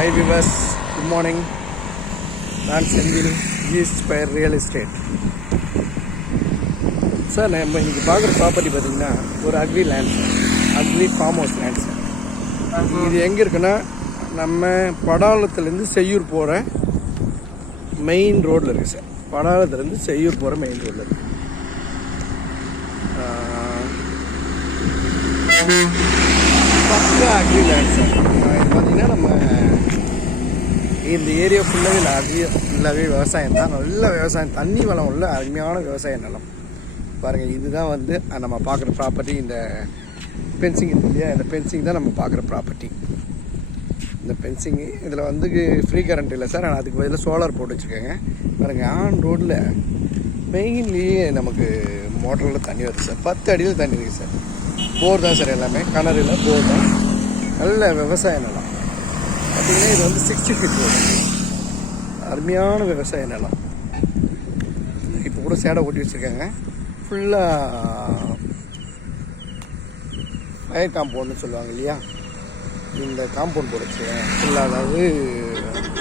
Hi viewers, good morning. நான் Senthil square real estate. Sir நம்ம இன்றைக்கி பார்க்குற ப்ராப்பர்ட்டி பார்த்திங்கன்னா ஒரு agri land sir, agri farm house land sir. இது எங்கே இருக்குன்னா நம்ம படாளத்துலேருந்து செய்யூர் போகிற மெயின் ரோட்டில் இருக்குது சார். படாளத்துலேருந்து செய்யூர் போகிற மெயின் ரோட்டில் இருக்குது. பக்கா அக்ரி லேண்ட் சார். இது பார்த்திங்கன்னா நம்ம இந்த ஏரியா ஃபுல்லாகவே விவசாயம் தான். நல்ல விவசாயம், தண்ணி வளம் உள்ள அருமையான விவசாய நிலம் பாருங்கள். இதுதான் வந்து நம்ம பார்க்குற ப்ராப்பர்ட்டி. இந்த ஃபென்சிங் இருக்கு இல்லையா, இந்த ஃபென்சிங் தான் நம்ம பார்க்குற ப்ராப்பர்ட்டி. இந்த ஃபென்சிங்கு இதில் வந்து ஃப்ரீ கரண்ட் இல்லை சார், ஆனால் அதுக்கு பதிலாக சோலார் போட்டு வச்சுருக்கேங்க. பாருங்கள், ஆன் ரோட்டில் மெயின்லேயே நமக்கு மோட்டரில் தண்ணி வருது சார். 10 அடியில் தண்ணி இருக்குது சார். போர் தான் சார், எல்லாமே கிணறு இல்லை, போர் தான். நல்ல விவசாய நிலம் பார்த்திங்கன்னா இது வந்து 60 ஃபீட் ரோடு. அருமையான விவசாய நிலம். இப்போ கூட சேடை ஓட்டி வச்சுருக்காங்க. ஃபுல்லாக ஃபயர் காம்பவுண்டுன்னு சொல்லுவாங்க இல்லையா, இந்த காம்பவுண்ட் போட்டு வச்சுருக்காங்க ஃபுல்லாக. அதாவது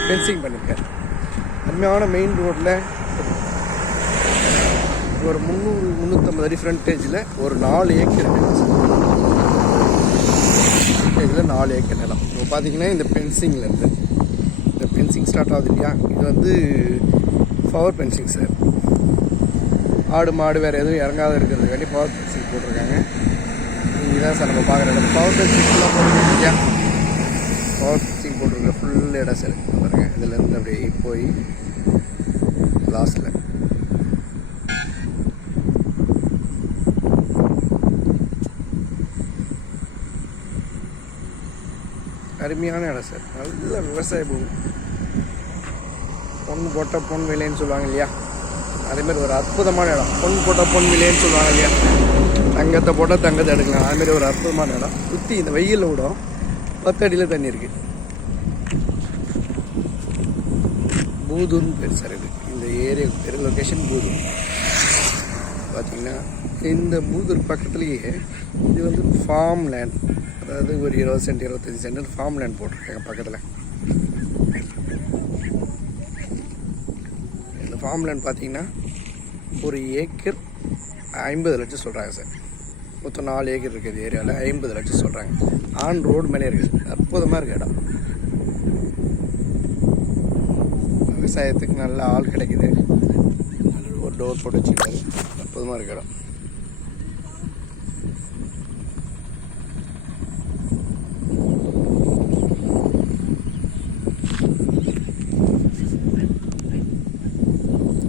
ஃபென்சிங் பண்ணியிருக்கேன். அருமையான மெயின் ரோட்டில் ஒரு 300-350 அடி ஃப்ரண்டேஜில் ஒரு 4 ஏக்கர் இதில் 4 ஏக்கர் நிலம். இப்போ பார்த்தீங்கன்னா இந்த ஃபென்சிங்லேருந்து இந்த ஃபென்சிங் ஸ்டார்ட் ஆகுது இல்லையா, இது வந்து பவர் ஃபென்சிங் சார். ஆடு மாடு வேறு எதுவும் இறங்காத இருக்கிறதுக்காண்டி பவர் ஃபென்சிங் போட்டிருக்காங்க. இதுதான் சார் நம்ம பார்க்குற இடம். பவர் ஃபென்சிங்லாம் போட்டிருக்கோம் இல்லையா, பவர் ஃபென்சிங் போட்டிருக்க ஃபுல் இடம் சார். பாருங்கள், இதுலேருந்து அப்படியே போய் லாஸ்ட்டில் அருமையான இடம் சார். நல்ல விவசாய பூமி. பொன் போட்ட பொன் விலைன்னு சொல்லுவாங்க இல்லையா, அதேமாதிரி ஒரு அற்புதமான இடம். பொன் போட்ட பொன் விலைன்னு சொல்லுவாங்க இல்லையா, தங்கத்தை போட்டால் தங்கத்தை எடுக்கலாம். அதுமாரி ஒரு அற்புதமான இடம். சுற்றி இந்த வெயிலில் விடும் 10 அடியில் தண்ணி இருக்குது. பூதூர்னு பேர் சார். இந்த ஏரியா பேர் லொக்கேஷன் பூதூர். பார்த்திங்கன்னா இந்த பூதூர் பக்கத்துலேயே இது வந்து ஃபார்ம் லேண்ட். அதாவது ஒரு 20 சென்ட் 25 சென்ட் ஃபார்ம் லேண்ட் போட்டிருக்காங்க பக்கத்தில். இந்த ஃபார்ம் லேண்ட் பார்த்தீங்கன்னா ஒரு ஏக்கர் 50 லட்சம் சொல்கிறாங்க சார். மொத்தம் 4 ஏக்கர் இருக்குது ஏரியாவில். 50 லட்சம் சொல்கிறாங்க. ஆன் ரோடு மேலே இருக்குது. அற்புதமாக இருக்குது இடம். விவசாயத்துக்கு நல்ல ஆள் கிடைக்குது. ஒரு டோர் போட்டு வச்சுருக்காரு. அற்புதமாக இருக்குது இடம்.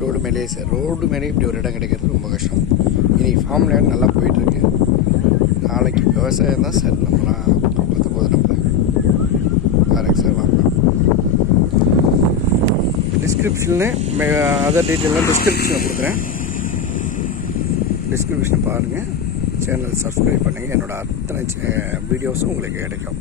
ரோடு மேலே சார். ரோடு மேலே இப்படி ஒரு இடம் கிடைக்கிறது ரொம்ப கஷ்டம். இன்றைக்கி ஃபார்ம் லேண்ட் நல்லா போயிட்டுருக்கு. நாளைக்கு விவசாயம் தான் சார் நம்மளாம் பார்த்து போகுது. நம்ம பாருங்க சார், வாங்கலாம். டிஸ்கிரிப்ஷனில் அதர் டீட்டெயிலாம் டிஸ்கிரிப்ஷனில் கொடுக்குறேன். டிஸ்கிரிப்ஷனை பாருங்கள். சேனல் சப்ஸ்கிரைப் பண்ணுங்கள். என்னோடய அத்தனை வீடியோஸும் உங்களுக்கு கிடைக்கும்.